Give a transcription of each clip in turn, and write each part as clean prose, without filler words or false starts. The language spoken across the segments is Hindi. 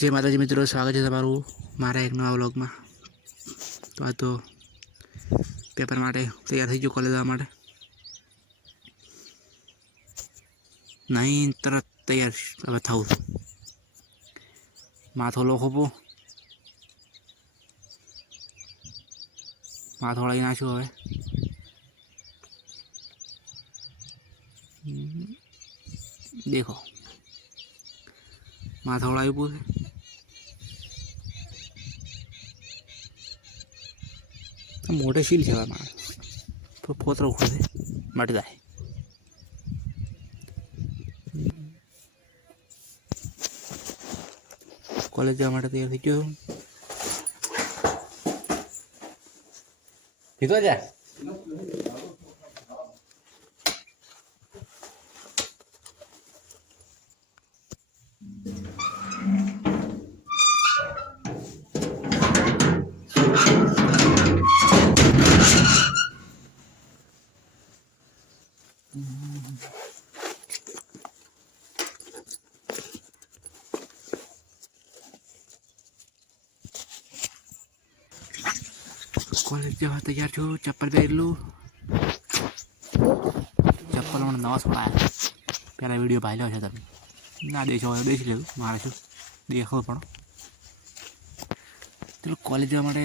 जय माताजी मित्रों, स्वागत है तमारू मारा एक नवा व्लॉग में। तो आ तो पेपर माटे तैयार थी गयो कॉलेज जवा माटे। नहीं तरत तैयार हवे थाउं छुं। माथो लोखोपो माथो वळाई नाख्यो हवे। देखो माथो वळाई पो मोटे शील छे मारे तो पोतरा उखड़े मट जाए। कॉलेज जवा माटे तैयार थई गयो कीधो जा कॉलेज जवा तैयार छो। चप्पल पहर लू। चप्पल में नवा छुड़ाया पहला वीडियो भाई लो तब ना देखो देख लो मारे शू देखो पण चलो कॉलेज जवा माटे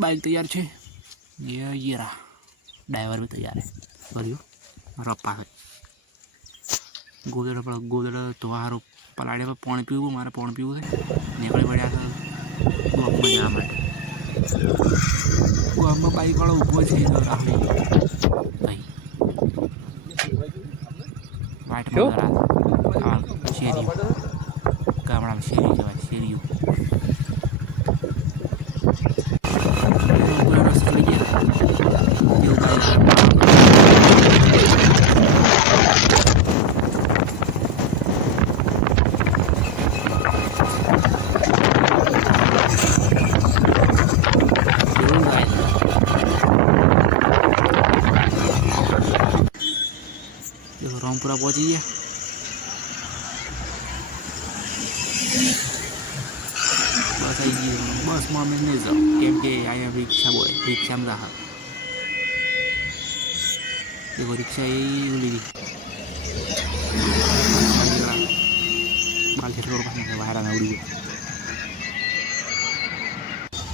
बाइक तैयार छे। ये रहा ड्राइवर भी तैयार है। बोलियो मारा पप्पा है गोदड़ा तो हारो पलाड़े पर पानी पीवू मारे पानी पीवू है निकली पड़ा था ब्लॉक में जा माटे वो हम बाइक वाला ऊपर छे राहुल भाई वाइट में जरा आ शेरी गामड़ा में शेरी जवा शेरी ऊपर रास्ता चली गया यो भाई रामपुरा पहुंच गया। बस आई गई बस में मैं नहीं जाऊँ केम के आया रिक्शा बॉय रिक्शा में रहा देखो रिक्शा यही बोली थी बाल छेड़ कर बाहर आना उड़ी गया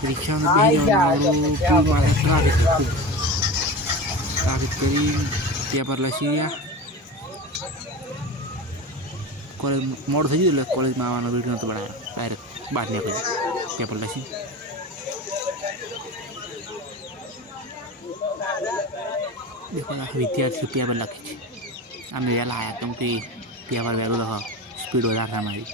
रिक्शा में बेही जाओ मारे ट्रैफिक करी पेपर लसी गया कॉलेज मोड़ थी गए कॉलेज में आवा वीडियो तो बनाया डायरेक्ट बाहर निकल पेपर लसी देखो विद्यार्थी पेपर लखी आम वेला आया केम कि पेपर वेलू देख स्पीड वार हमारी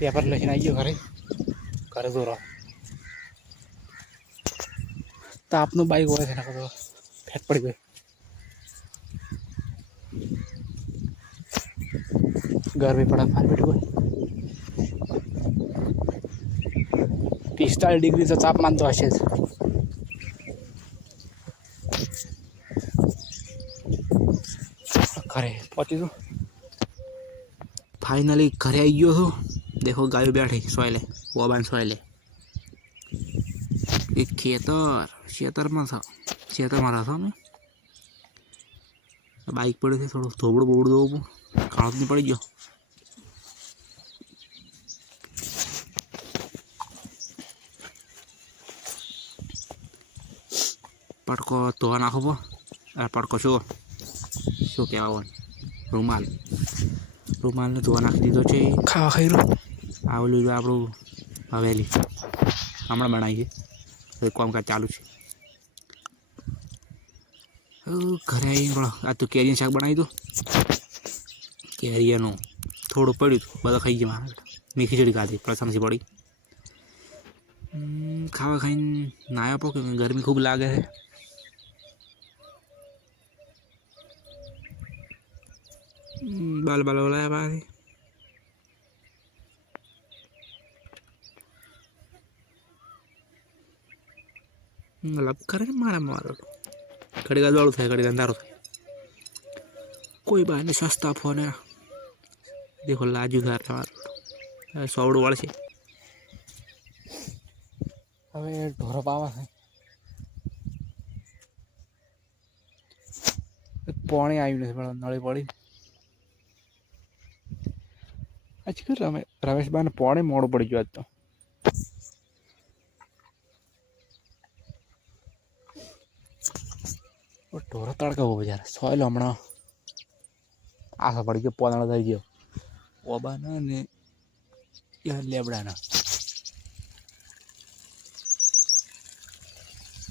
पेपर लेकिन आइए घरे घरे दो तो आपनो बाइक हो तो फेंक पड़ गए घर भी पड़ा फार बैठ गए 45 डिग्री तो तापमान तो हे घरे पहुंची तो फाइनली घरे आई गयो तो देखो गाय बैठी सोयले वो बान सोयले एक खेतर में था खेतर में रहा था मैं बाइक पड़ी थी थोड़ा थोबड़ बोड़ दो काढ़ नहीं पड़ी गयो पटको तो नाखो पटको शो शो क्या रूमाल रूमाल ने धोवा नाखी दीधो छे खावा खाई आ ओलू आपणु हवेली हमणां बनाई है तो कामकाज चालू है। घरे आई आ तो केरी शाक बनाई दो केरिया थोड़ू पड़ू बधा खाई गया मारा मैं खीचड़ी खाधी प्रसन्न से पड़ी खावा खाई नाया पो क्योंकि गर्मी खूब लागे है। बाल बाल बोला बाल मतलब करे मारा मारो घड़ी का दौड़ था घड़ी का अंधारो था कोई बात नहीं सस्ता फोन है देखो लाजू घर था सौड़ वाल से હવે ઢોરો પાવા છે પાણી આવ્યું નથી પણ નળી પડી આજકાલ રમેશભાઈને પાણી મોડું પડી ગયું આજ તો ઢોરો તડકા બહુ બજાર સોયલો હમણાં આખા પડી ગયો પોદળો થઈ ગયો ઓબાના ને લેબડાના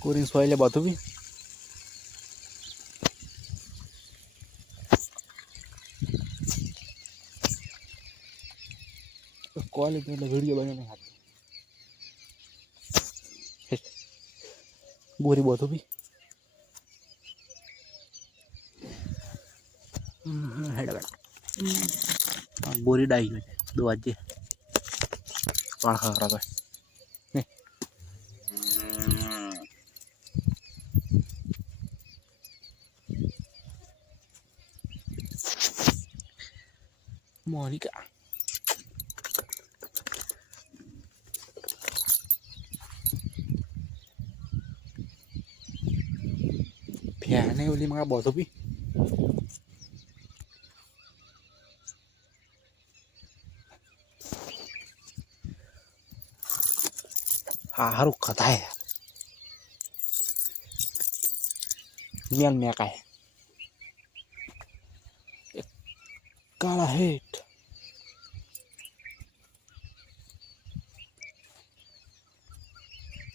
કોરી સોયલે બધું બી क्वालिटी मतलब वीडियो बनाने हाथ बोरी बहुत भी हेड बेटा बोरी डाई में 2 बजे पाड़ खराब है मोनिका ફેને ઓલી મારા બધું બી હારું કથા હે મેલ મેકા હે કાળા હેટ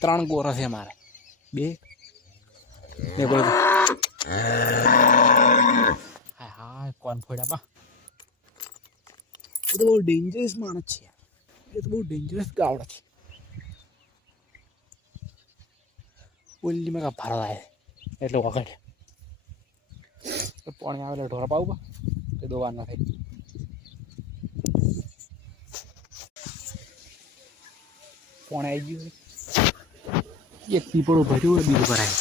ત્રણ ગોરા છે મારે બે ને બોલ હા કોણ ફોડ્યા બા એ તો બહુ ડેન્જરસ માણસ છે એ તો બહુ ડેન્જરસ ગાવડા છે ઓલીમાં કા ભરવા આવે એટલે વખત પાણી આવે એટલે ઢોરા પાવું બા કે દોવા ના થાય પાણી આવી ગયું એક પીપળો ભર્યો હોય બીજું ભરાય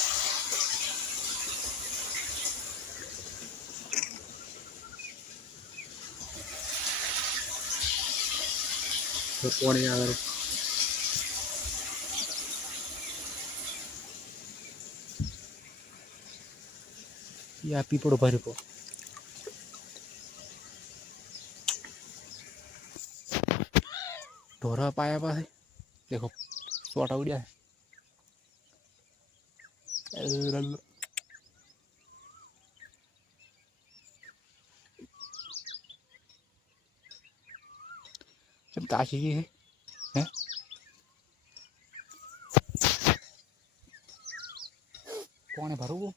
પાણી આવે या पीपड़ो भर को ढोरा पाया पास देखो सोटा उड़िया है जब ताशी है कौन भरू वो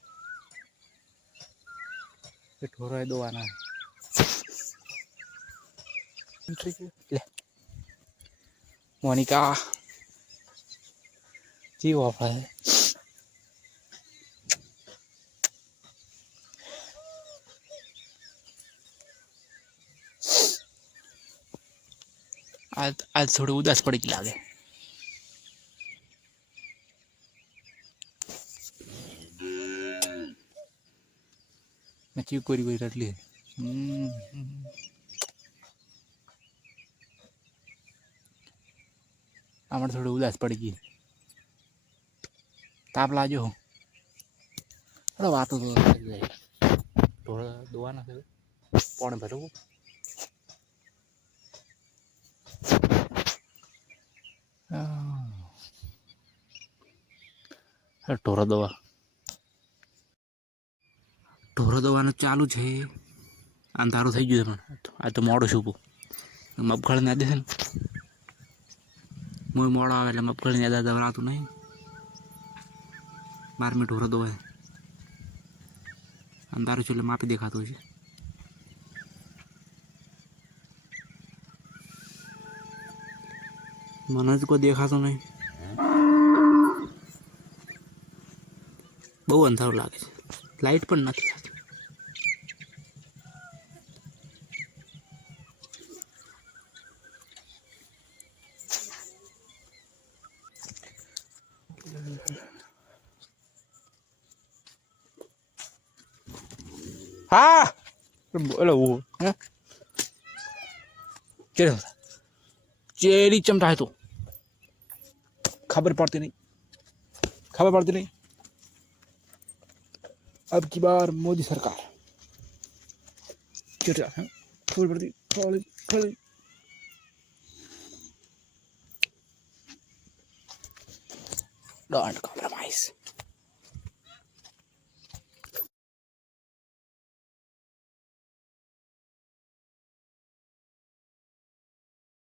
ढोरा दो आना ले मोनिका जी वापस है आज थोड़ी उदास पड़ी लागे नची कोरी कोरी रटली हमारे थोड़ी उदास पड़ गई ताप लाजो अरे बात तो थोड़ा दुआ ना कर पौने भरो ढोरा दवा ढोरा दवा चालू है अंधारू थी गयु आज तो मोड़ो छूपू मगफड़ी ना दे मुझे मोड़ा आवे એટલે મગફળી ને દવરાતું નહીં બાર में ઢોરો દોવે અંધારું છે એટલે માપી દેખાતું છે મને જ કોઈ દેખાતું નહીં બહુ અંધારું લાગે છે લાઈટ પણ નથી થતી હા બોલો હે चेरी चमटा है तो खबर पड़ती नहीं अब की बार मोदी सरकार खबर पड़ती डोंट कॉम्प्रोमाइज